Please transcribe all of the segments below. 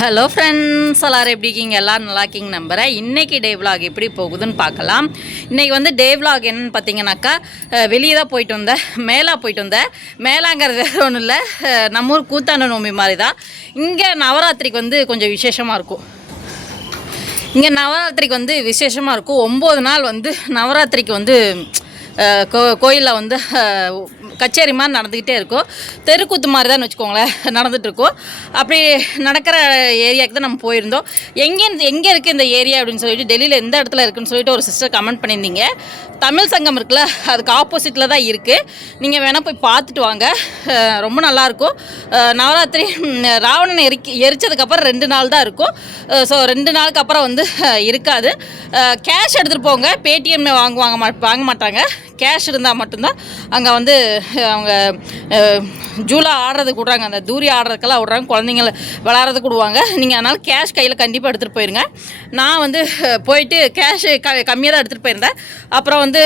Hello friends எல்லாரும் எப்படி இருக்கீங்க? எல்லோரும் நல்லா இருக்கீங்க நம்புகிறேன் இன்றைக்கி டே விலாக் எப்படி போகுதுன்னு பார்க்கலாம். இன்றைக்கி வந்து டே விலாக் என்னன்னு பார்த்தீங்கன்னாக்கா வெளியே தான் போயிட்டு வந்தேன். மேலா போயிட்டு வந்தேன். மேலாங்கிறது வேறு ஒன்றும் இல்லை. நம்ம ஊர் கூத்தாண்ட நோம்பி மாதிரி தான் இங்கே நவராத்திரிக்கு வந்து கொஞ்சம் விசேஷமாக இருக்கும். இங்கே நவராத்திரிக்கு வந்து விசேஷமாக இருக்கும். ஒம்பது நாள் வந்து நவராத்திரிக்கு வந்து கோ கோயிலில் வந்து கச்சேரி மாதிரி நடந்துக்கிட்டே இருக்கும். தெருக்கூத்து மாதிரி தான் வச்சுக்கோங்களேன் நடந்துகிட்ருக்கோம் அப்படி நடக்கிற ஏரியாவுக்கு தான் நம்ம போயிருந்தோம். எங்கே எங்கே இருக்குது இந்த ஏரியா அப்படின்னு சொல்லிட்டு டெல்லியில் எந்த இடத்துல இருக்குதுன்னு சொல்லிட்டு ஒரு சிஸ்டர் கமெண்ட் பண்ணியிருந்தீங்க. தமிழ் சங்கம் இருக்குல்ல அதுக்கு ஆப்போசிட்டில் தான் இருக்குது நீங்கள் வேணால் போய் பார்த்துட்டு வாங்க. ரொம்ப நல்லாயிருக்கும் நவராத்திரி ராவணன் ராவணனை எரிக்கி எரிச்சதுக்கப்புறம் ரெண்டு நாள் தான் இருக்கும். ஸோ ரெண்டு நாளுக்கு அப்புறம் வந்து இருக்காது. கேஷ் எடுத்துகிட்டு போங்க. பேடிஎம் வாங்குவாங்க மா வாங்க மாட்டாங்க. கேஷ் இருந்தால் மட்டும்தான் அங்கே வந்து அவங்க ஜூலா ஆடுறதுக்கு விட்றாங்க. அந்த தூரி ஆடுறதுக்கெல்லாம் விட்றாங்க. குழந்தைங்கள விளாட்றதுக்கு விடுவாங்க. நீங்கள் அதனால் கேஷ் கையில் கண்டிப்பாக எடுத்துகிட்டு போயிருங்க. நான் வந்து போயிட்டு கேஷ் க கம்மியாக தான் எடுத்துகிட்டு போயிருந்தேன். அப்புறம் வந்து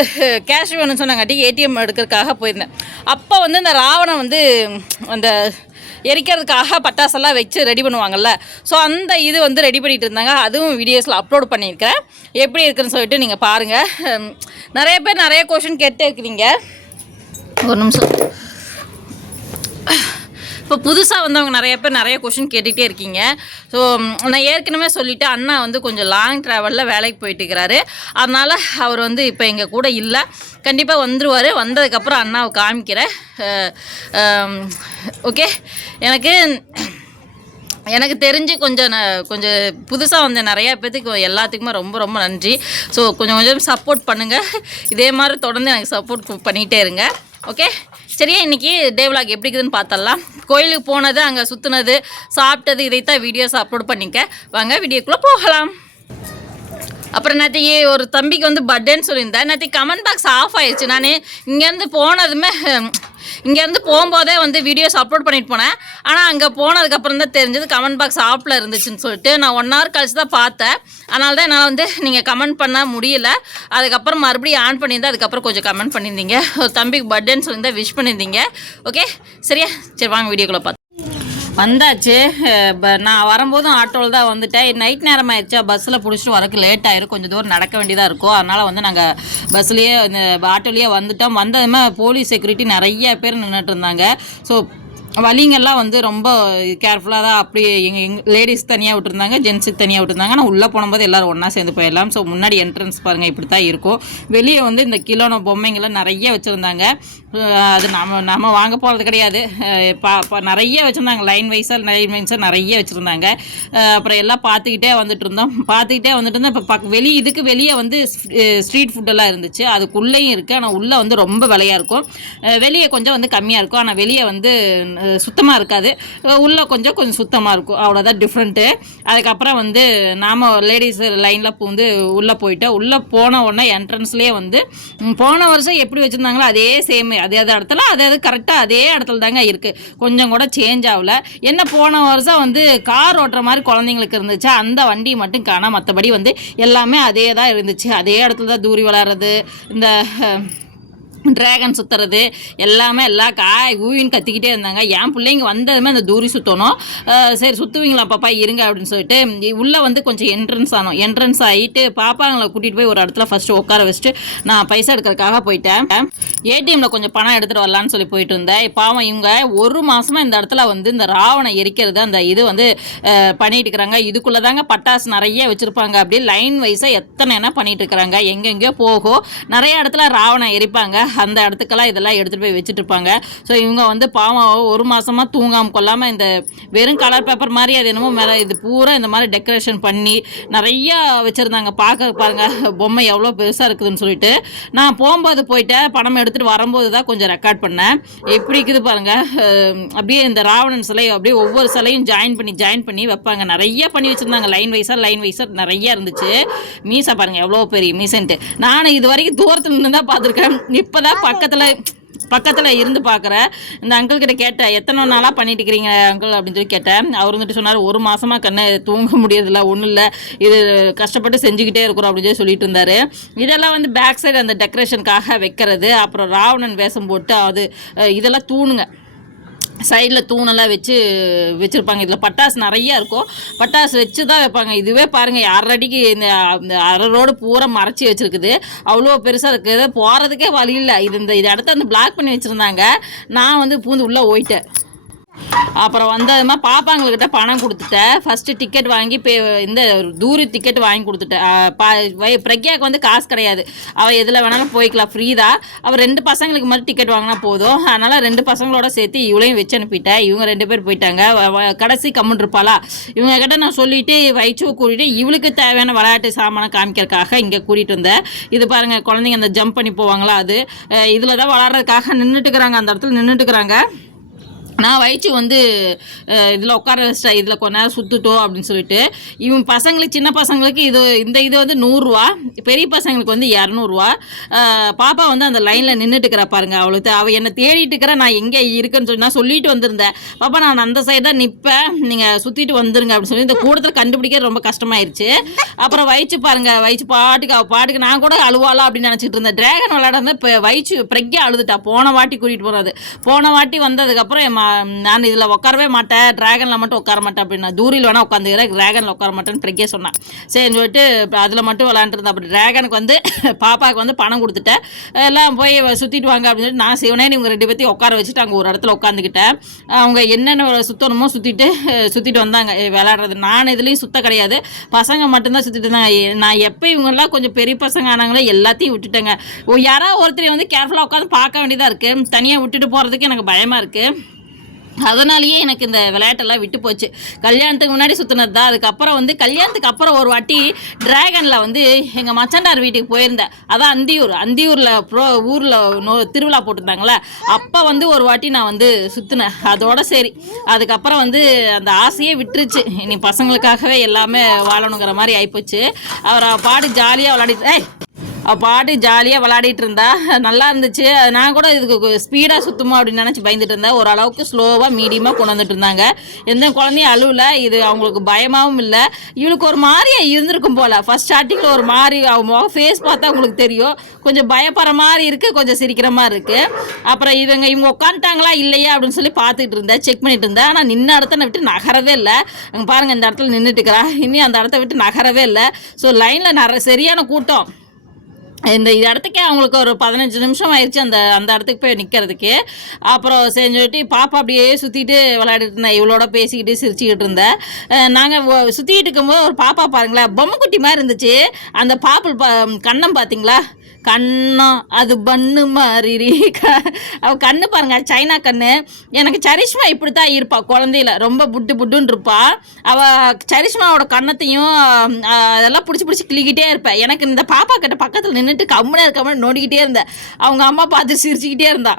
கேஷ் வேணும்னு சொன்னாங்காட்டி ஏடிஎம் எடுக்கிறதுக்காக போயிருந்தேன். அப்போ வந்து இந்த ராவணன் வந்து அந்த எரிக்கிறதுக்காக பட்டாசெல்லாம் வச்சு ரெடி பண்ணுவாங்கல்ல. ஸோ அந்த இது வந்து ரெடி பண்ணிகிட்டு இருந்தாங்க. அதுவும் வீடியோஸில் அப்லோட் பண்ணியிருக்கிறேன். எப்படி இருக்குன்னு சொல்லிட்டு நீங்கள் பாருங்கள் நிறைய பேர் நிறைய கொஷின் கேட்டு இருக்கிறீங்க. ஒரு நிமிஷம். இப்போ புதுசாக வந்தவங்க நிறைய பேர் நிறைய கொஷின் கேட்டுகிட்டே இருக்கீங்க. ஸோ நான் ஏற்கனவே சொல்லிவிட்டு அண்ணா வந்து கொஞ்சம் லாங் ட்ராவலில் வேலைக்கு போயிட்டுருக்கிறாரு. அதனால் அவர் வந்து இப்போ எங்கள் கூட இல்லை. கண்டிப்பாக வந்துருவார். வந்ததுக்கப்புறம் அண்ணாவை காமிக்கிறேன். ஓகே எனக்கு எனக்கு தெரிஞ்சு கொஞ்சம் ந- கொஞ்சம் புதுசாக வந்த நிறையா பேத்துக்கு எல்லாத்துக்குமே ரொம்ப ரொம்ப நன்றி. ஸோ கொஞ்சம் கொஞ்சம் சப்போர்ட் பண்ணுங்கள் இதே மாதிரி தொடர்ந்து எனக்கு சப்போர்ட் பண்ணிகிட்டே இருங்க. ஓகே சரியா இன்றைக்கி டேவ்லாக் எப்படி இருக்குதுன்னு பார்த்தலாம் கோயிலுக்கு போனது அங்கே சுற்றுனது சாப்பிட்டது இதைத்தான் வீடியோஸ் அப்லோட் பண்ணிக்க. வாங்க வீடியோக்குள்ளே போகலாம். அப்புறம் நேற்றுக்கு ஒரு தம்பிக்கு வந்து பர்த்டேன்னு சொல்லியிருந்தேன். நேற்றுக்கு கமெண்ட் பாக்ஸ் ஆஃப் ஆயிடுச்சு. நான் இங்கேருந்து போனதுமே இங்கேருந்து போகும்போதே வந்து வீடியோஸ் அப்லோட் பண்ணிட்டு போனேன். ஆனால் அங்கே போனதுக்கப்புறம் தான் தெரிஞ்சது கமெண்ட் பாக்ஸ் ஆப்பில் இருந்துச்சுன்னு சொல்லிட்டு நான் ஒன் ஹவர் கழிச்சு தான் பார்த்தேன். அதனால தான் என்னால் வந்து நீங்கள் கமெண்ட் பண்ண முடியல. அதுக்கப்புறம் மறுபடியும் ஆன் பண்ணியிருந்தேன். அதுக்கப்புறம் கொஞ்சம் கமெண்ட் பண்ணியிருந்தீங்க. ஒரு தம்பிக்கு பர்த்டேன்னு சொல்லியிருந்தேன் விஷ் பண்ணியிருந்தீங்க. ஓகே சரியா? சரி வாங்க வீடியோக்குள்ளே பார்த்து வந்தாச்சு. நான் வரும்போதும் ஆட்டோவில் தான் வந்துட்டேன். நைட் நேரம் ஆயிடுச்சா பஸ்ஸில் பிடிச்சிட்டு வரக்கு லேட் ஆயிரும். கொஞ்சம் தூரம் நடக்க வேண்டியதாக இருக்கும் அதனால் வந்து நாங்கள் பஸ்லேயே இந்த ஆட்டோலேயே வந்துட்டோம். வந்ததுமே போலீஸ் செக்யூரிட்டி நிறைய பேர் நின்றுட்டு இருந்தாங்க. ஸோ வலிங்கெல்லாம் வந்து ரொம்ப கேர்ஃபுல்லாக தான் அப்படி எங்கள் எங் லேடிஸ் தனியாக விட்டுருந்தாங்க ஜென்ஸுக்கு தனியாக விட்டுருந்தாங்க. ஆனால் உள்ளே போகும்போது எல்லோரும் ஒன்றா சேர்ந்து போயிடலாம். ஸோ முன்னாடி என்ட்ரன்ஸ் பாருங்கள் இப்படி தான் இருக்கும். வெளியே வந்து இந்த கிலோன பொம்மைங்கள்லாம் நிறைய வச்சுருந்தாங்க. அது நம்ம நம்ம வாங்க போகிறது கிடையாது. பா நிறைய வச்சுருந்தாங்க. லைன் வைஸாக லைன் வைஸாக நிறைய வச்சுருந்தாங்க. அப்புறம் எல்லாம் பார்த்துக்கிட்டே வந்துட்டு இருந்தோம். பார்த்துக்கிட்டே வந்துட்டு இருந்தோம். இப்போ பக் வெளி இதுக்கு வெளியே வந்து ஸ்ட்ரீட் ஃபுட்டெல்லாம் இருந்துச்சு. அதுக்குள்ளேயும் இருக்குது ஆனால் உள்ளே வந்து ரொம்ப விலையாக இருக்கும். வெளியே கொஞ்சம் வந்து கம்மியாக இருக்கும். ஆனால் வெளியே வந்து சுத்தமாக இருக்காது. உள்ளே கொஞ்சம் கொஞ்சம் சுத்தமாக இருக்கும். அவ்வளோதான் டிஃப்ரெண்ட்டு அதுக்கப்புறம் வந்து நாம் லேடிஸ் லைனில் பூந்து உள்ளே போயிட்டோம் உள்ளே போன உடனே என்ட்ரன்ஸ்லேயே வந்து போன வருஷம் எப்படி வச்சுருந்தாங்களோ அதே சேம் அதே அதே இடத்துல அதே அது கரெக்டாக அதே இடத்துல தாங்க இருக்குது கொஞ்சம் கூட சேஞ்ச் ஆகல. என்ன போன வருஷம் வந்து கார் ஓட்டுற மாதிரி குழந்தைங்களுக்கு இருந்துச்சு அந்த வண்டி மட்டும் காணால் மற்றபடி வந்து எல்லாமே அதே தான் இருந்துச்சு. அதே இடத்துல தான் தூரி விளாட்றது இந்த ட்ராகன் சுற்றுறது எல்லாமே எல்லா காய் ஊயின்னு கத்திக்கிட்டே இருந்தாங்க. என் பிள்ளைங்க வந்ததுமே அந்த தூரி சுற்றணும் சரி சுற்றுவீங்களா பாப்பா இருங்க அப்படின்னு சொல்லிட்டு உள்ளே வந்து கொஞ்சம் என்ட்ரன்ஸ் ஆனோம். என்ட்ரன்ஸ் ஆகிட்டு பாப்பாங்களை கூட்டிகிட்டு போய் ஒரு இடத்துல ஃபஸ்ட்டு உட்கார வச்சுட்டு நான் பைசா எடுக்கிறதுக்காக போயிட்டேன். ஏடிஎம்மில் கொஞ்சம் பணம் எடுத்துகிட்டு வரலான்னு சொல்லி போயிட்டு இருந்தேன். பாவம் இவங்க ஒரு மாதமாக இந்த இடத்துல வந்து இந்த ராவணை எரிக்கிறது அந்த இது வந்து பண்ணிட்டு இருக்கிறாங்க. இதுக்குள்ளே தாங்க பட்டாசு நிறைய வச்சுருப்பாங்க. அப்படியே லைன் வைஸாக எத்தனை என்ன பண்ணிட்டு இருக்கிறாங்க. எங்கெங்கேயோ போகும். நிறைய இடத்துல ராவணை எரிப்பாங்க. அந்த இடத்துக்கெல்லாம் இதெல்லாம் எடுத்துகிட்டு போய் வச்சுட்ருப்பாங்க ஸோ இவங்க வந்து பாவம் ஒரு மாதமாக தூங்காமல் கொள்ளாமல் இந்த வெறும் கலர் பேப்பர் மாதிரி அது என்னமோ மேலே இது பூரா இந்த மாதிரி டெக்கரேஷன் பண்ணி நிறையா வச்சுருந்தாங்க. பார்க்க பாருங்கள் பொம்மை எவ்வளோ பெருசாக இருக்குதுன்னு சொல்லிட்டு. நான் போகும்போது போயிட்டேன். பணம் எடுத்துகிட்டு வரும்போது தான் கொஞ்சம் ரெக்கார்ட் பண்ணேன். எப்படி இருக்குது பாருங்கள் அப்படியே இந்த ராவணன் சிலை அப்படியே ஒவ்வொரு சிலையும் ஜாயின் பண்ணி ஜாயின் பண்ணி வைப்பாங்க. நிறைய பண்ணி வச்சுருந்தாங்க. லைன் வைஸாக லைன் வைஸாக நிறைய இருந்துச்சு. மீசை பாருங்கள் எவ்வளோ பெரிய மீசன்ட்டு. நான் இது வரைக்கும் தூரத்தில் நின்று தான் பார்த்துருக்கேன். இப்போ தான் பக்கத்தில் பக்கத்தில் இருந்து பார்க்குறேன் இந்த அங்கிள் கிட்ட கேட்டேன் எத்தனை நாளாக பண்ணிட்டு இருக்கிறீங்க அங்கிள் அப்படின்னு சொல்லி கேட்டேன். அவர் வந்துட்டு சொன்னார் ஒரு மாசமா கண்ணு தூங்க முடியறதில்ல ஒன்றும் இல்லை. இது கஷ்டப்பட்டு செஞ்சுக்கிட்டே இருக்கிறோம் அப்படின்னு சொல்லி சொல்லிட்டு இருந்தார். இதெல்லாம் வந்து பேக் சைடு அந்த டெக்கரேஷனுக்காக வைக்கிறது. அப்புறம் ராவணன் வேஷம் போட்டு அது இதெல்லாம் தூணுங்க. சைடில் தூணெல்லாம் வச்சு வச்சுருப்பாங்க. இதில் பட்டாசு நிறையா இருக்கும். பட்டாசு வச்சு தான் வைப்பாங்க. இதுவே பாருங்கள் அரை அடிக்கு இந்த இந்த அரை ரோடு பூரா மறைச்சி வச்சுருக்குது. அவ்வளோ பெருசாக இருக்குது. போகிறதுக்கே வழி இல்லை. இது இந்த இது இடத்த வந்து பிளாக் பண்ணி வச்சுருந்தாங்க. நான் வந்து பூந்து உள்ளே போயிட்டேன். அப்புறம் வந்ததுமா பாப்பாங்கக்கிட்ட பணம் கொடுத்துட்டேன் ஃபஸ்ட்டு டிக்கெட் வாங்கி பே இந்த தூரி டிக்கெட் வாங்கி கொடுத்துட்டேன் பா பிரக்யாவுக்கு வந்து காசு கிடையாது. அவள் எதில் வேணாலும் போய்க்கலாம் ஃப்ரீ தான். அவள் ரெண்டு பசங்களுக்கு மட்டும் டிக்கெட் வாங்கினா போதும். அதனால் ரெண்டு பசங்களோட சேர்த்து இவளையும் வச்சு அனுப்பிட்டேன். இவங்க ரெண்டு பேர் போயிட்டாங்க. வ- கடைசி கம்முன் இருப்பாளா. இவங்க கிட்ட நான் சொல்லிட்டு வயிற்றுவை கூட்டிகிட்டு இவளுக்கு தேவையான விளையாட்டு சாமானை காமிக்கிறதுக்காக இங்கே கூட்டிகிட்டு வந்தேன். இது பாருங்கள் குழந்தைங்க அந்த ஜம்ப் பண்ணி போவாங்களா அது. இதில் தான் விளாட்றதுக்காக நின்றுட்டுக்கிறாங்க அந்த இடத்துல நின்றுட்டுக்கிறாங்க நான் வயிற்று வந்து இதில் உட்கார வச்சிட்டா இதில் கொஞ்ச நேரம் சுற்றுட்டோம் அப்படின்னு சொல்லிட்டு இவன் பசங்களுக்கு சின்ன பசங்களுக்கு இது இந்த இது வந்து நூறுரூவா பெரிய பசங்களுக்கு வந்து இரநூறுவா. பாப்பா வந்து அந்த லைனில் நின்றுட்டுக்கிறா பாருங்க அவளுக்கு அவள் என்னை தேடிட்டு இருக்கிற நான் எங்கே இருக்குன்னு சொல்லி நான் சொல்லிட்டு வந்திருந்தேன். பாப்பா நான் அந்த சைடு தான் நிற்பேன் நீங்கள் சுற்றிட்டு வந்துருங்க அப்படின்னு சொல்லி இந்த கூடத்தில் கண்டுபிடிக்க ரொம்ப கஷ்டமாயிருச்சு. அப்புறம் வயிற்று பாருங்க வயிற்று பாட்டுக்கு அவள் பாட்டுக்கு நான் கூட அழுவாளா அப்படின்னு நினச்சிட்டு இருந்தேன். டிராகன் விளையாட இப்போ வயிற்று பிரக்யா அழுதுட்டா போன வாட்டி கூட்டிகிட்டு போனது. போன வாட்டி வந்ததுக்கப்புறம் என் நான் இதில் உட்காரவே மாட்டேன். ட்ராகனில் மட்டும் உட்கார மாட்டேன் அப்படின்னா தூரில் வேணால் உட்காந்துக்கிறேன். ட்ராகனில் உட்கார மாட்டேன்னு பிரக்யா சொன்னான். சரின்னு சொல்லிட்டு அதில் மட்டும் விளாண்டுருந்தேன் அப்படி ட்ராகனுக்கு வந்து பாப்பாவுக்கு வந்து பணம் கொடுத்துட்டேன். எல்லாம் போய் சுற்றிட்டு வாங்க அப்படின்னு சொல்லிட்டு நான் சிவனே இவங்க ரெண்டு பேர்த்தையும் உட்கார வச்சுட்டு அங்கே ஒரு இடத்துல உட்காந்துக்கிட்டேன் அவங்க என்னென்ன சுற்றணுமோ சுற்றிட்டு சுற்றிட்டு வந்தாங்க. விளாட்றது நான் இதுலேயும் சுத்த கிடையாது. பசங்க மட்டும்தான் சுற்றிட்டு இருந்தாங்க. நான் எப்போ இவங்கெல்லாம் கொஞ்சம் பெரிய பசங்க ஆனாங்களோ எல்லாத்தையும் விட்டுட்டேங்க. யாராவது ஒருத்தரை வந்து கேர்ஃபுல்லாக உட்காந்து பார்க்க வேண்டியதாக இருக்குது தனியாக விட்டுட்டு போகிறதுக்கு எனக்கு பயமாக இருக்குது அதனாலேயே எனக்கு இந்த விளையாட்டெல்லாம் விட்டு போச்சு. கல்யாணத்துக்கு முன்னாடி சுற்றினது தான் அதுக்கப்புறம் வந்து கல்யாணத்துக்கு அப்புறம் ஒரு வாட்டி டிராகனில் வந்து எங்கள் மச்சண்டார் வீட்டுக்கு போயிருந்தேன். அதான் அந்தியூர். அந்தியூரில் ப்ரோ ஊரில் நோ திருவிழா போட்டிருந்தாங்களே அப்போ வந்து ஒரு வாட்டி நான் வந்து சுற்றினேன் அதோட சரி. அதுக்கப்புறம் வந்து அந்த ஆசையே விட்டுருச்சு. இனி பசங்களுக்காகவே எல்லாமே வாழணுங்கிற மாதிரி ஆயிப்போச்சு. அவரை பாடு ஜாலியாக விளையாடி ஏய் பாட்டு ஜாலியாக விளையாடிட்டு இருந்தா நல்லா இருந்துச்சு. அது நான் கூட இதுக்கு ஸ்பீடாக சுத்தமாக அப்படின்னு நினச்சி பயந்துட்டு இருந்தேன். ஓரளவுக்கு ஸ்லோவாக மீடியமாக கொண்டு வந்துட்டு இருந்தாங்க. எந்த குழந்தையும் அழுவல. இது அவங்களுக்கு பயமாகவும் இல்லை. இவளுக்கு ஒரு மாதிரியாக இருந்திருக்கும் போல். ஃபர்ஸ்ட் ஸ்டார்டிங்கில் ஒரு மாதிரி அவங்க ஃபேஸ் பார்த்தா உங்களுக்கு தெரியும். கொஞ்சம் பயப்படுற மாதிரி இருக்குது கொஞ்சம் சிரிக்கிற மாதிரி இருக்குது அப்புறம் இவங்க இவங்க உட்காந்துட்டாங்களா இல்லையா அப்படின்னு சொல்லி பார்த்துட்டு இருந்தேன். செக் பண்ணிட்டு இருந்தேன். ஆனால் நின்ன இடத்த நான் விட்டு நகரவே இல்லை. பாருங்கள் இந்த இடத்துல நின்றுட்டு இனி அந்த இடத்த விட்டு நகரவே இல்லை. ஸோ லைனில் நிறைய சரியான கூட்டம். இந்த இடத்துக்கே அவங்களுக்கு ஒரு பதினஞ்சு நிமிஷம் ஆயிடுச்சு அந்த அந்த இடத்துக்கு போய் நிற்கிறதுக்கு அப்புறம் செஞ்சுட்டு பாப்பா அப்படியே சுற்றிட்டு விளையாடிட்டு இருந்தேன் இவளோட பேசிக்கிட்டு சிரிச்சுக்கிட்டு இருந்தேன் நாங்கள் சுற்றிக்கிட்டு இருக்கும்போது ஒரு பாப்பா பாருங்களேன் பொம்மைக்குட்டி மாதிரி இருந்துச்சு. அந்த பாப்பிள் பா கண்ணம் பார்த்தீங்களா கண்ணா அது பண்ணு மாதிரி அவ கண்ணு பாருங்க சைனா கண்ணு. எனக்கு சரிஷ்மா இப்படி தான் இருப்பா குழந்தையில. ரொம்ப புட்டு புட்டுன்னு இருப்பா. அவ சரிஷ்மாவோட கண்ணத்தையும் அதெல்லாம் பிடிச்சி பிடிச்சி கிளிக்கிட்டே இருப்பேன் எனக்கு இந்த பாப்பா கிட்ட பக்கத்தில் நின்றுட்டு கம்முன்னு கம்முன்னு நோண்டிக்கிட்டே இருந்தேன் அவங்க அம்மா பார்த்து சிரிச்சுக்கிட்டே இருந்தா.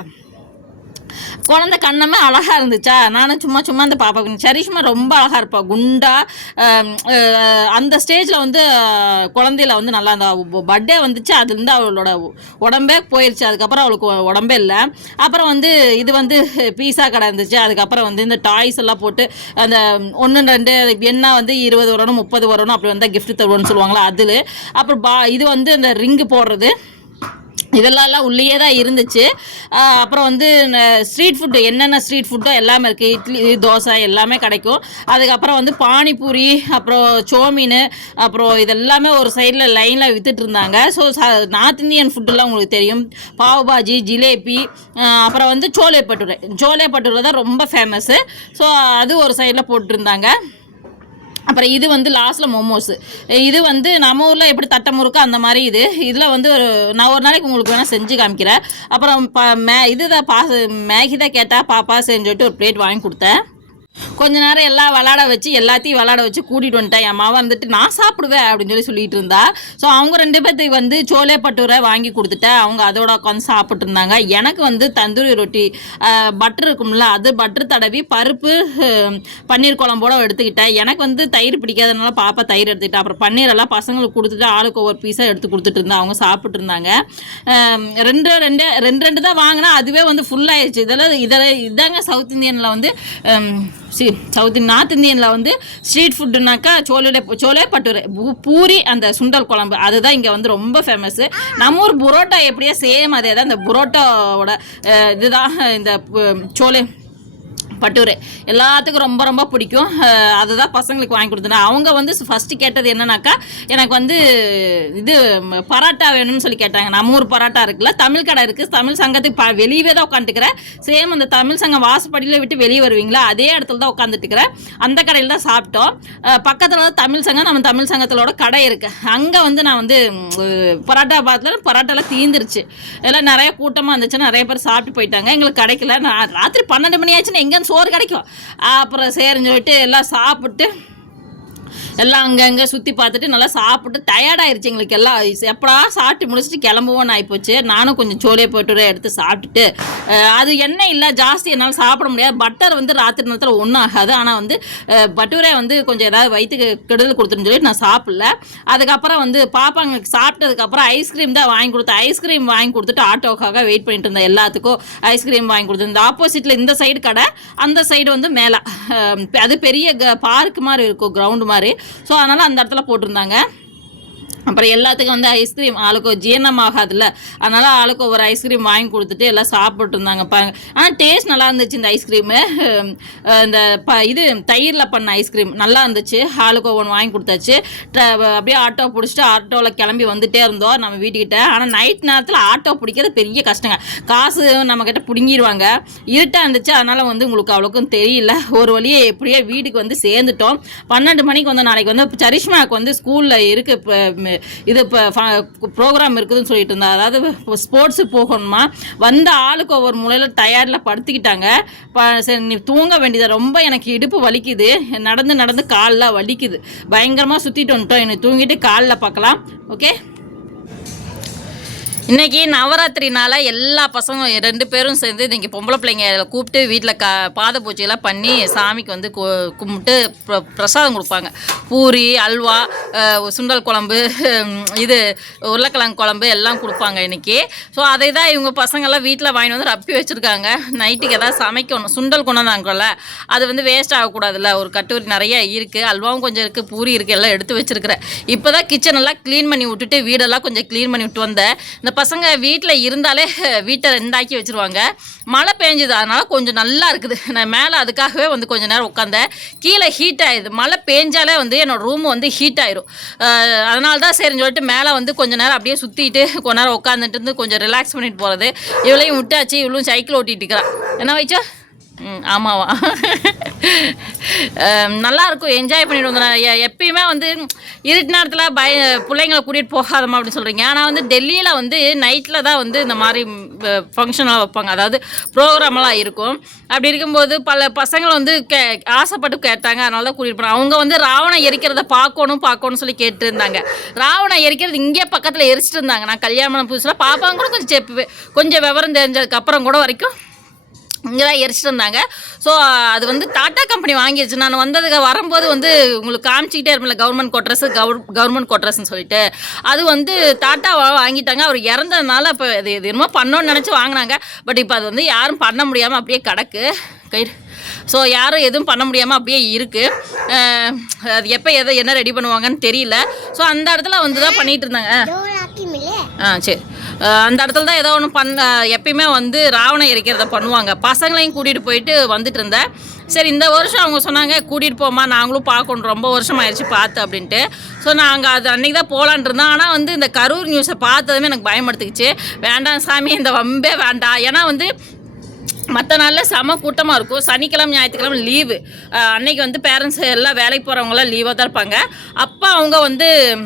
குழந்தை கண்ணமே அழகாக இருந்துச்சா? நானும் சும்மா சும்மா அந்த பாப்பா சரிஷ்மா ரொம்ப அழகாக இருப்பாள் குண்டா அந்த ஸ்டேஜில் வந்து குழந்தையில வந்து நல்லா அந்த பர்த்டே வந்துச்சு. அதுலேருந்து அவளோட உடம்பே போயிடுச்சு அதுக்கப்புறம் அவளுக்கு உடம்பே இல்லை. அப்புறம் வந்து இது வந்து பீஸா கடை இருந்துச்சு. அதுக்கப்புறம் வந்து இந்த டாய்ஸ் எல்லாம் போட்டு அந்த ஒன்று ரெண்டு என்ன வந்து இருபது வரணும் முப்பது வரணும் அப்படி வந்தால் கிஃப்ட் தருவோம்னு சொல்லுவாங்களா அதில். அப்புறம் பா இது வந்து அந்த ரிங்கு போடுறது. இதெல்லாம் உள்ளேயே தான் இருந்துச்சு. அப்புறம் வந்து ஸ்ட்ரீட் ஃபுட்டு என்னென்ன ஸ்ட்ரீட் ஃபுட்டோ எல்லாமே இருக்குது இட்லி தோசை எல்லாமே கிடைக்கும். அதுக்கப்புறம் வந்து பானிபூரி அப்புறம் சோமீன் அப்புறம் இதெல்லாமே ஒரு சைடில் லைனில் வித்துட்டு இருந்தாங்க. ஸோ நார்த் இந்தியன் ஃபுட்டுலாம் உங்களுக்கு தெரியும். பாவ் பாஜி ஜிலேபி அப்புறம் வந்து சோலே பட்டுரை சோலே பட்டுரை தான் ரொம்ப ஃபேமஸ்ஸு ஸோ அது ஒரு சைடில் போட்டுருந்தாங்க. அப்புறம் இது வந்து லாஸ்ட்டில் மோமோஸ் இது வந்து நம்ம ஊரில் எப்படி தட்டை முறுக்கோ அந்த மாதிரி இது. இதில் வந்து ஒரு நான் ஒரு நாளைக்கு உங்களுக்கு வேணால் செஞ்சு காமிக்கிறேன். அப்புறம் ப மே இதுதான் பா மேகி தான் கேட்டால் பாப்பா செஞ்சுட்டு ஒரு பிளேட் வாங்கி கொடுத்தேன். கொஞ்ச நேரம் எல்லாம் விளாட வச்சு எல்லாத்தையும் விளாட வச்சு கூட்டிகிட்டு வந்துட்டேன். என் மாவன் வந்துட்டு நான் சாப்பிடுவேன் அப்படின்னு சொல்லி சொல்லிட்டு இருந்தா. ஸோ அவங்க ரெண்டு பேர்த்துக்கு வந்து சோலே பட்டூரை வாங்கி கொடுத்துட்டேன் அவங்க அதோட உட்காந்து சாப்பிட்டு இருந்தாங்க. எனக்கு வந்து தந்தூரி ரொட்டி பட்டர் இருக்கும்ல அது பட்டர் தடவி பருப்பு பன்னீர் குழம்போட எடுத்துக்கிட்டேன். எனக்கு வந்து தயிர் பிடிக்காதனால பாப்பா தயிர் எடுத்துக்கிட்டேன் அப்புறம் பன்னீர் எல்லாம் பசங்களுக்கு கொடுத்துட்டு ஆளுக்கு ஒவ்வொரு பீஸாக எடுத்து கொடுத்துட்டு இருந்தா. அவங்க சாப்பிட்டு இருந்தாங்க. ரெண்டு ரெண்டு ரெண்டு ரெண்டு தான் வாங்கினா அதுவே வந்து ஃபுல்லாகிடுச்சு ஆயிடுச்சு. இதெல்லாம் இதில் இதாங்க சவுத் இந்தியனில் வந்து சி சவுத் நார்த் இந்தியனில் வந்து ஸ்ட்ரீட் ஃபுட்டுனாக்கா சோலே சோலே பட்டுரை. பூரி அந்த சுண்டல் குழம்பு. அதுதான் இங்கே வந்து ரொம்ப ஃபேமஸ்ஸு நம்ம ஊர் புரோட்டா எப்படியோ சேம் அதே தான் இந்த புரோட்டாவோட இதுதான் இந்த சோலே பட்டூரு. எல்லாத்துக்கும் ரொம்ப ரொம்ப பிடிக்கும். அதுதான் பசங்களுக்கு வாங்கி கொடுத்தேன். அவங்க வந்து ஃபஸ்ட்டு கேட்டது என்னன்னாக்கா எனக்கு வந்து இது பரோட்டா வேணும்னு சொல்லி கேட்டாங்க. நம்ம ஊர் பரோட்டா இருக்குல்ல தமிழ் கடை இருக்குது தமிழ் சங்கத்துக்கு ப வெளியவே தான் உட்காந்துக்கிறேன் சேம் அந்த தமிழ் சங்கம் வாசப்படியில் விட்டு வெளியே வருவீங்களா? அதே இடத்துல தான் உட்காந்துட்டுக்கிறேன் அந்த கடையில் தான் சாப்பிட்டோம். பக்கத்தில் தான் தமிழ் சங்கம் நம்ம தமிழ் சங்கத்திலோட கடை இருக்குது அங்கே வந்து நான் வந்து பரோட்டா பார்த்துல பரோட்டாலாம் தீந்துருச்சு. எல்லாம் நிறைய கூட்டமாக இருந்துச்சு. நிறைய பேர் சாப்பிட்டு போயிட்டாங்க. எங்களுக்கு கிடைக்கல. நான் ராத்திரி பன்னெண்டு மணி ஆச்சுன்னு எங்கேன்னு சோறு கிடைக்கும். அப்புறம் சரின்னு சொல்லிட்டு எல்லாம் சாப்பிட்டு எல்லாம் அங்கங்கே சுற்றி பார்த்துட்டு நல்லா சாப்பிட்டு டயர்டாயிருச்சு எங்களுக்கு எல்லாம். எப்படா சாப்பிட்டு முடிச்சுட்டு கிளம்புவோன்னு ஆகிப்போச்சு நானும் கொஞ்சம் சோலே போட்டுரை எடுத்து சாப்பிட்டுட்டு அது எண்ணெய் இல்லை ஜாஸ்தி என்னால் சாப்பிட முடியாது. பட்டர் வந்து ராத்திரி நேரத்தில் ஒன்றும் ஆகாது. ஆனால் வந்து அஹ், பட்டூரே வந்து கொஞ்சம் ஏதாவது வயிற்றுக்கு கெடுதல் கொடுத்துருன்னு சொல்லிட்டு நான் சாப்பிடல. அதுக்கப்புறம் வந்து பாப்பாங்க சாப்பிட்டதுக்கப்புறம் ஐஸ்கிரீம் தான் வாங்கி கொடுத்தேன் ஐஸ்கிரீம் வாங்கி கொடுத்துட்டு ஆட்டோக்காக வெயிட் பண்ணிட்டு இருந்தேன் எல்லாத்துக்கும். ஐஸ்கிரீம் வாங்கி கொடுத்துருந்தேன் ஆப்போசிட்டில் இந்த சைடு கடை அந்த சைடு வந்து மேலே. அது பெரிய பார்க் மாதிரி இருக்கும் கிரவுண்டு மாதிரி ஸோ அதனால் அந்த இடத்துல போட்டிருந்தாங்க. அப்புறம் எல்லாத்துக்கும் வந்து ஐஸ்கிரீம் ஆளுக்கு ஜீரணம் ஆகாதுல்ல அதனால் ஆளுக்கு ஒவ்வொரு ஐஸ்கிரீம் வாங்கி கொடுத்துட்டு எல்லாம் சாப்பிட்டு இருந்தாங்க பாருங்க. ஆனால் டேஸ்ட் நல்லா இருந்துச்சு இந்த ஐஸ்கிரீமு இந்த ப இது தயிரில் பண்ண ஐஸ்கிரீம் நல்லா இருந்துச்சு. ஆளுக்கு ஒவ்வொன்று வாங்கி கொடுத்தாச்சு. அப்படியே ஆட்டோ பிடிச்சிட்டு ஆட்டோவில் கிளம்பி வந்துட்டே இருந்தோம் நம்ம வீட்டுக்கிட்ட. ஆனால் நைட் நேரத்தில் ஆட்டோ பிடிக்கிறது பெரிய கஷ்டங்க. காசு நம்மக்கிட்ட பிடுங்கிடுவாங்க இருட்டாக இருந்துச்சு. அதனால் வந்து உங்களுக்கு அவ்வளோக்கும் தெரியல. ஒரு வழியே எப்படியோ வீட்டுக்கு வந்து சேர்ந்துட்டோம். பன்னெண்டு மணிக்கு வந்து நாளைக்கு வந்து சரிஷ்மாவுக்கு வந்து ஸ்கூலில் இருக்குது இப்போ இது இப்போ ப்ரோக்ராம் இருக்குதுன்னு சொல்லிட்டு இருந்தா அதாவது ஸ்போர்ட்ஸு போகணுமா? வந்த ஆளுக்கு ஒவ்வொரு மூலையில் டயர்டில் படுத்துக்கிட்டாங்க. ப சரி நீ தூங்க வேண்டியதாக ரொம்ப எனக்கு இடுப்பு வலிக்குது. நடந்து நடந்து காலில் வலிக்குது. பயங்கரமாக சுற்றிட்டு வந்துட்டோம். என்னை தூங்கிட்டு காலில் பார்க்கலாம். ஓகே இன்னைக்கு நவராத்திரினால எல்லா பசங்களும் ரெண்டு பேரும் சேர்ந்து இன்னைக்கு பொம்பளை பிள்ளைங்க கூப்பிட்டு வீட்டில் க பாத பூஜையெல்லாம் பண்ணி சாமிக்கு வந்து கும்பிட்டு பிரசாதம் கொடுப்பாங்க. பூரி அல்வா சுண்டல் குழம்பு இது உருளைக்கிழங்கு குழம்பு எல்லாம் கொடுப்பாங்க இன்னைக்கு. ஸோ அதை தான் இவங்க பசங்கள்லாம் வீட்டில் வாங்கி வந்து ரப்பி வச்சுருக்காங்க. நைட்டுக்கு எதாவது சமைக்கணும். சுண்டல் கொண்டு வந்தாங்கல்ல அது வந்து வேஸ்ட் ஆகக்கூடாதுல்ல. ஒரு கட்டுரை நிறைய இருக்குது அல்வாவும் கொஞ்சம் இருக்குது பூரி இருக்குது எல்லாம் எடுத்து வச்சுருக்கிறேன். இப்போ தான் கிச்சன் எல்லாம் க்ளீன் பண்ணி விட்டுட்டு வீடெல்லாம் கொஞ்சம் க்ளீன் பண்ணி விட்டு வந்தேன். இந்த பசங்க வீட்டில் இருந்தாலே வீட்டை ரெண்டாக்கி வச்சிருவாங்க. மழை பெஞ்சுது அதனால் கொஞ்சம் நல்லா இருக்குது. நான் மேலே அதுக்காகவே வந்து கொஞ்ச நேரம் உட்காந்தேன் கீழே ஹீட் ஆகிடுது மழை பெஞ்சாலே வந்து என்னோட ரூம் வந்து ஹீட் ஆயிரும். அதனால தான் சரின்னு சொல்லிட்டு மேலே வந்து கொஞ்ச நேரம் அப்படியே சுற்றிட்டு கொஞ்ச நேரம் உட்காந்துட்டு இருந்து கொஞ்சம் ரிலாக்ஸ் பண்ணிட்டு போகிறது இவளையும் விட்டாச்சு இவளும் சைக்கிள் ஓட்டிகிட்டு இருக்கிறா. என்ன வச்சா? ஆமாவா? நல்லாயிருக்கும் என்ஜாய் பண்ணிட்டு வந்தேன். எப்பயுமே வந்து இருட்டு நேரத்தில் பய பிள்ளைங்களை கூட்டிகிட்டு போகாதமா அப்படின்னு சொல்கிறீங்க ஆனால் வந்து டெல்லியில் வந்து நைட்டில் தான் வந்து இந்த மாதிரி ஃபங்க்ஷன்லாம் வைப்பாங்க. அதாவது ப்ரோக்ராமெல்லாம் இருக்கும். அப்படி இருக்கும்போது பல பசங்களை வந்து கே ஆசைப்பட்டு கேட்டாங்க. அதனால தான் கூட்டிகிட்டு போனாங்க அவங்க வந்து ராவணம் எரிக்கிறத பார்க்கணும் பார்க்கணும்னு சொல்லி கேட்டுருந்தாங்க. ராவணம் எரிக்கிறது இங்கே பக்கத்தில் எரிச்சிட்டு இருந்தாங்க. நான் கல்யாணம் புதுசில். பாப்பாங்க கூட கொஞ்சம் செப்பு கொஞ்சம் விவரம் தெரிஞ்சதுக்கப்புறம் கூட வரைக்கும் இங்கே தான் எரிச்சிட்டு இருந்தாங்க ஸோ அது வந்து டாட்டா கம்பெனி வாங்கிடுச்சு நான் வந்ததுக்கு வரும்போது வந்து உங்களுக்கு காமிச்சிக்கிட்டே இருப்பேன்ல கவர்மெண்ட் கோட்ரஸ் கவர் கவர்மெண்ட் கோட்ரஸ்ன்னு சொல்லிட்டு. அது வந்து டாட்டா வாங்கிட்டாங்க. அவர் இறந்ததுனால இப்போ இது இது என்னமோ பண்ணோன்னு நினச்சி வாங்கினாங்க. பட் இப்போ அது வந்து யாரும் பண்ண முடியாமல் அப்படியே கிடக்கு. கை ஸோ யாரும் எதுவும் பண்ண முடியாமல் அப்படியே இருக்குது அது எப்போ எதை என்ன ரெடி பண்ணுவாங்கன்னு தெரியல. ஸோ அந்த இடத்துல வந்து தான் பண்ணிகிட்டு இருந்தாங்க. ஆ சரி. அந்த இடத்துல தான் ஏதோ ஒன்று பண்ண எப்பயுமே வந்து ராவணம் எரிக்கிறத பண்ணுவாங்க. பசங்களையும் கூட்டிகிட்டு போயிட்டு வந்துட்டு இருந்தேன் சரி இந்த வருஷம் அவங்க சொன்னாங்க கூட்டிகிட்டு போமா நாங்களும் பார்க்கணும். ரொம்ப வருஷம் ஆயிடுச்சு பார்த்து அப்படின்ட்டு. ஸோ நாங்கள் அது அன்றைக்கி தான் போகலான் இருந்தோம். ஆனால் வந்து இந்த கரூர் நியூஸை பார்த்ததுமே எனக்கு பயப்படுத்துக்குச்சு வேண்டாம் சாமி இந்த வம்பே வேண்டாம். ஏன்னா வந்து மற்ற நாளில் செம கூட்டமாக இருக்கும். சனிக்கிழமை ஞாயிற்றுக்கிழமை லீவு அன்னைக்கு வந்து பேரண்ட்ஸ் எல்லாம் வேலைக்கு போகிறவங்களாம் லீவாக தான் இருப்பாங்க. அப்போ அவங்க வந்து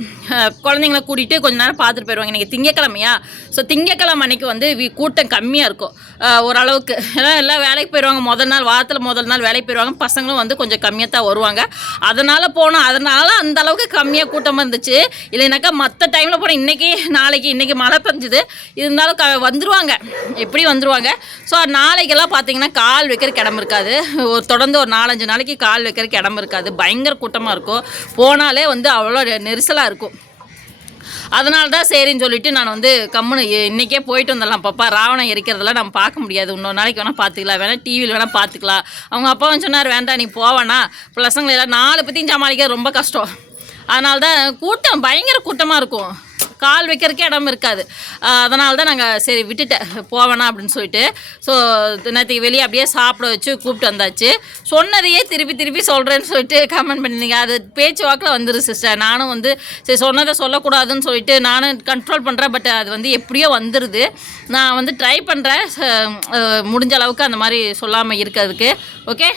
குழந்தைங்கள கூட்டிகிட்டு கொஞ்ச நேரம் பார்த்துட்டு போயிடுவாங்க. இன்றைக்கி திங்கக்கிழமையா? ஸோ திங்கக்கிழமை அன்னைக்கு வந்து வி- கூட்டம் கம்மியாக இருக்கும். ஓரளவுக்கு. ஏன்னா எல்லாம் வேலைக்கு போயிடுவாங்க முதல் நாள் வாரத்தில் முதல் நாள் வேலைக்கு போயிடுவாங்க பசங்களும் வந்து கொஞ்சம் கம்மியாக தான் வருவாங்க. அதனால் போனோம் அதனால் அந்த அளவுக்கு கம்மியாக கூட்டமாக இருந்துச்சு இல்லைனாக்கா மற்ற டைமில் போனால் இன்றைக்கி நாளைக்கு இன்றைக்கி மழை பெஞ்சுது. இருந்தாலும் க வந்துருவாங்க. எப்படி வந்துருவாங்க? ஸோ நாளைக்கெல்லாம் பார்த்தீங்கன்னா கால் வைக்கிறதுக்கு இடம் இருக்காது. ஒரு தொடர்ந்து ஒரு நாலஞ்சு நாளைக்கு கால் வைக்கிறதுக்கு இடம் இருக்காது. பயங்கர கூட்டமாக இருக்கும். போனாலே வந்து அவ்வளோ நெரிசலாக இருக்கும். அதனால தான் சரின்னு சொல்லிட்டு நான் வந்து கம்முன்னு இன்றைக்கே போயிட்டு வந்துடலாம். பாப்பா ராவணம் எரிக்கிறதெல்லாம் நம்ம பார்க்க முடியாது. இன்னொரு நாளைக்கு வேணால் பார்த்துக்கலாம். வேணால் டிவியில் வேணால் பார்த்துக்கலாம். அவங்க அப்பாவும் சொன்னார் வேண்டாம் நீ போவேனா பசங்களை எல்லாம் நாலு பற்றியும் சமாளிக்க ரொம்ப கஷ்டம். அதனால தான் கூட்டம் பயங்கர கூட்டமாக இருக்கும். கால் வைக்கிறதுக்கே இடம் இருக்காது. அதனால தான் நாங்கள் சரி விட்டுட்டேன் போவேணாம் அப்படின்னு சொல்லிட்டு. ஸோ நேற்றுக்கு வெளியே அப்படியே சாப்பிட வச்சு கூப்பிட்டு வந்தாச்சு. சொன்னதையே திருப்பி திருப்பி சொல்கிறேன்னு சொல்லிட்டு கமெண்ட் பண்ணியிருந்தீங்க அது பேச்சு வாக்கில் வந்துரு சிஸ்டர் நானும் வந்து சரி சொன்னதை சொல்லக்கூடாதுன்னு சொல்லிட்டு நானும் கண்ட்ரோல் பண்ணுறேன் பட் அது வந்து எப்படியோ வந்துடுது நான் வந்து ட்ரை பண்ணுறேன் முடிஞ்ச அளவுக்கு அந்த மாதிரி சொல்லாமல் இருக்கிறதுக்கு. ஓகே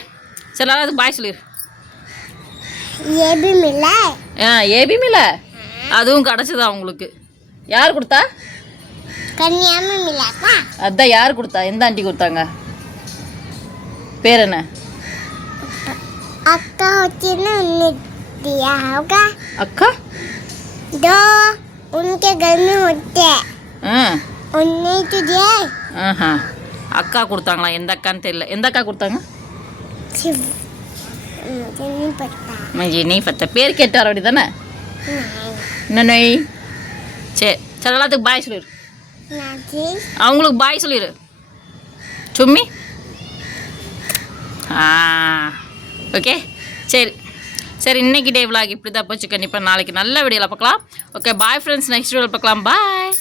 சரி அது பாய் சொல்லிடு ஏபி மில்ல ஆ ஏபிமில அதுவும் கிடச்சிதா அவங்களுக்கு யார் கொடுத்தா? அதான் யார் கொடுத்தா? எந்த ஆண்டி கொடுத்தாங்க? பேர் என்ன? அக்கா அக்கா? दो उनके கண்ணு में होते उन्हें तुझे அக்கா கொடுத்தாங்களா? எந்த அக்கான்னு தெரியல. எந்த அக்கா கொடுத்தாங்க? முஜே நீ பத்த பேர் கேட்டார் அப்படி தானே? நன்னை சரி சரி எல்லாத்துக்கு பாய் சொல்லிடு அவங்களுக்கு பாய் சொல்லிடு சும்மி. ஓகே சரி. சரி இன்னைக்கு டே விலாக் இப்படி தான் போச்சு. கண்டிப்பாக நாளைக்கு நல்ல விடியலை பார்க்கலாம். ஓகே பாய் ஃப்ரெண்ட்ஸ் நெக்ஸ்ட் வீடியோவில் பார்க்கலாம். பாய்